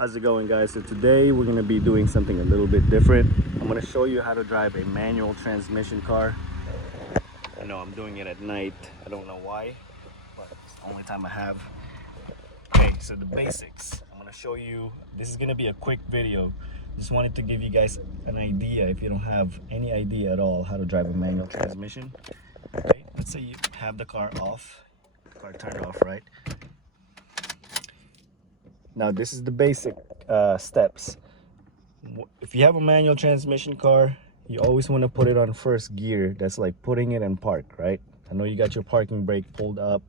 How's it going, guys? So today we're going to be doing something a little bit different. I'm going to show you how to drive a manual transmission car. I know I'm doing it at night. I don't know why, but it's the only time I have. Okay, so the basics. I'm going to show you. This is going to be a quick video. Just wanted to give you guys an idea, if you don't have any idea at all how to drive a manual transmission. Okay, let's say you have the car off, the car turned off, right? Now this is the basic steps. If you have a manual transmission car, you always want to put it on first gear. That's like putting it in park, right? I know you got your parking brake pulled up,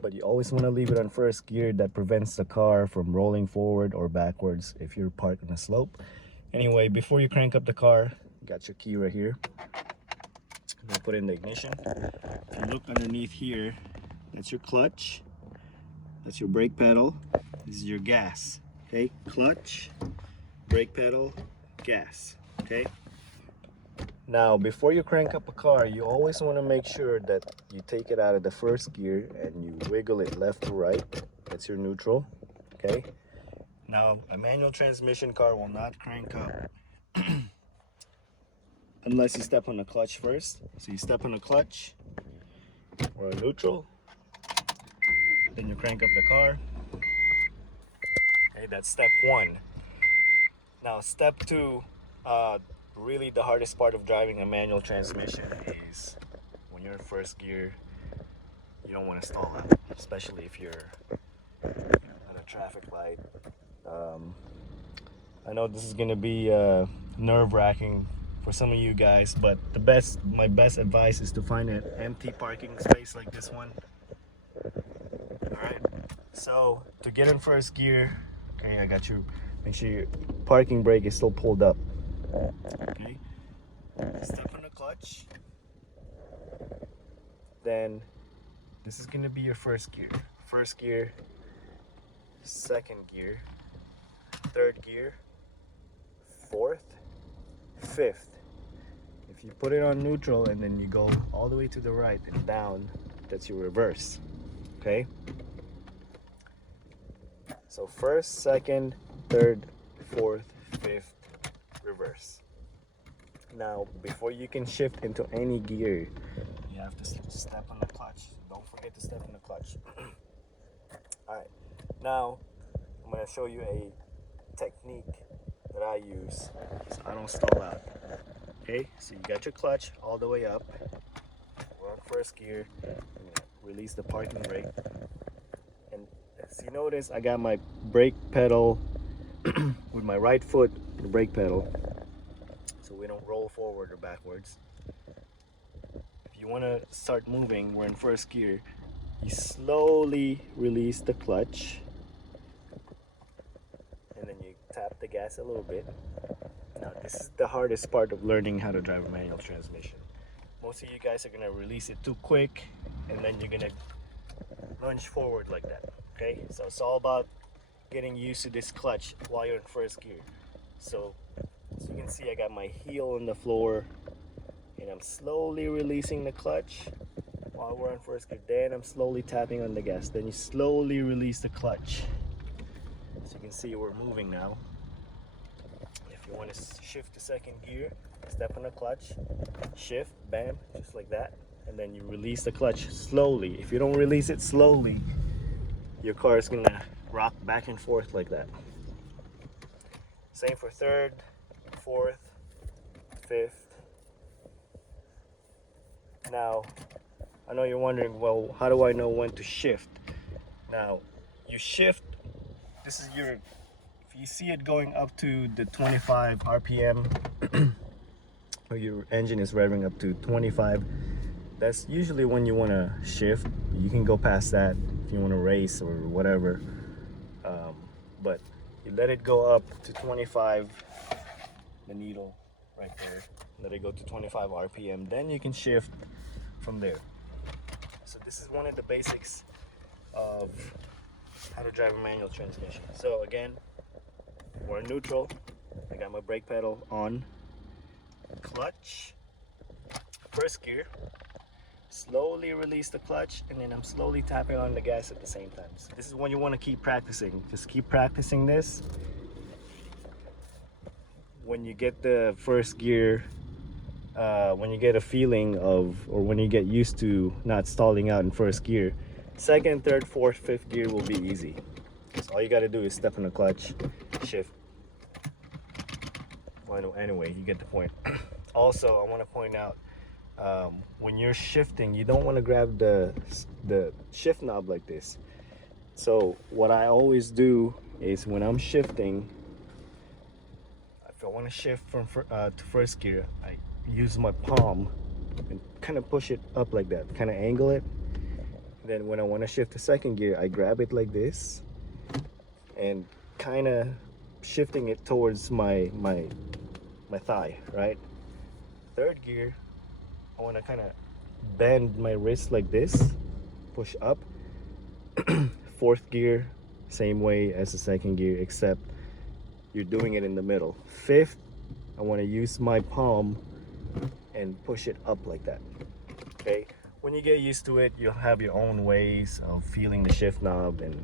but you always want to leave it on first gear. That prevents the car from rolling forward or backwards if you're parked on a slope. Anyway, before you crank up the car, you got your key right here. I'm gonna put in the ignition. If you look underneath here, that's your clutch, that's your brake pedal, this is your gas. Okay, clutch, brake pedal, gas. Okay, now before you crank up a car, you always want to make sure that you take it out of the first gear and you wiggle it left to right. That's your neutral. Okay, now a manual transmission car will not crank up unless you step on the clutch first. So you step on the clutch or a neutral, then you crank up the car. Okay, that's step one. Now step two, really the hardest part of driving a manual transmission is when you're in first gear, you don't want to stall out, especially if you're at a traffic light. I know this is gonna be nerve-wracking for some of you guys, but my best advice is to find an empty parking space like this one. All right, so to get in first gear, okay, I got you. Make sure your parking brake is still pulled up. Okay, step on the clutch. Then this is gonna be your first gear. First gear, second gear, third gear, fourth, fifth. If you put it on neutral and then you go all the way to the right and down, that's your reverse. Okay? So first, second, third, fourth, fifth, reverse. Now, before you can shift into any gear, you have to step on the clutch. Don't forget to step on the clutch. Alright, now I'm going to show you a technique that I use so I don't stall out. Okay, so you got your clutch all the way up. We're on first gear. I'm going to release the parking brake. And as you notice, I got my brake pedal with my right foot, the brake pedal, so we don't roll forward or backwards. If you want to start moving, we're in first gear. You slowly release the clutch, and then you tap the gas a little bit. Now this is the hardest part of learning how to drive a manual transmission. Most of you guys are going to release it too quick, and then you're going to lunge forward like that. Okay, so it's all about getting used to this clutch while you're in first gear. So as you can see, I got my heel on the floor and I'm slowly releasing the clutch while we're on first gear. Then I'm slowly tapping on the gas. Then you slowly release the clutch. So you can see we're moving now. If you want to shift to second gear, step on the clutch, shift, bam, just like that. And then you release the clutch slowly. If you don't release it slowly, your car is gonna rock back and forth like that. Same for third, fourth, fifth. Now, I know you're wondering, well, how do I know when to shift? Now, you shift, this is your, if you see it going up to the 25 RPM, or your engine is revving up to 25, that's usually when you want to shift. You can go past that if you want to race or whatever, but you let it go up to 25, the needle right there, let it go to 25 RPM, then you can shift from there. So this is one of the basics of how to drive a manual transmission. So again, we're in neutral. I got my brake pedal on, clutch, first gear, slowly release the clutch, and then I'm slowly tapping on the gas at the same time. So this is when you want to keep practicing. Just keep practicing this, when you get the first gear, when you get a feeling of, or when you get used to not stalling out in first gear, second, third, fourth, fifth gear will be easy. So all you got to do is step on the clutch, shift. Well, anyway, you get the point. Also, I want to point out, when you're shifting, you don't want to grab the shift knob like this. So what I always do is, when I'm shifting, if I want to shift from to first gear, I use my palm and kind of push it up like that, kind of angle it. Then when I want to shift to second gear, I grab it like this and kind of shifting it towards my thigh, right? Third gear, I want to kind of bend my wrist like this, push up. Fourth gear, same way as the second gear, except you're doing it in the middle. Fifth, I want to use my palm and push it up like that. Okay, when you get used to it, you'll have your own ways of feeling the shift knob and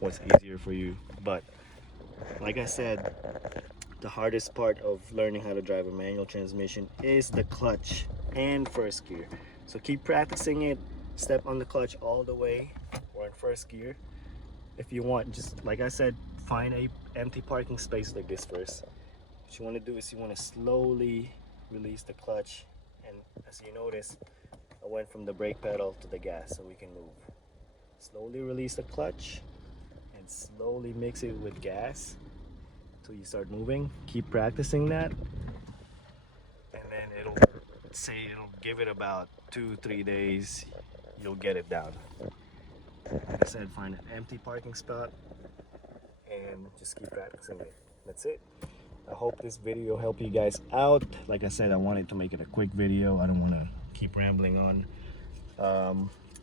what's easier for you. But like I said, the hardest part of learning how to drive a manual transmission is the clutch and first gear. So keep practicing it. Step on the clutch all the way, or in first gear. If you want, just like I said, find a empty parking space like this first. What you want to do is you want to slowly release the clutch, and as you notice, I went from the brake pedal to the gas so we can move. Slowly release the clutch and slowly mix it with gas until you start moving. Keep practicing that, and then it'll give it about 2-3 days, you'll get it down. Like I said, find an empty parking spot and just keep practicing it. That's it. I hope this video helped you guys out. Like I said, I wanted to make it a quick video. I don't want to keep rambling on.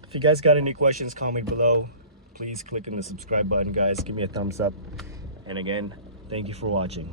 If you guys got any questions, comment below. Please click on the subscribe button, guys. Give me a thumbs up. And again, thank you for watching.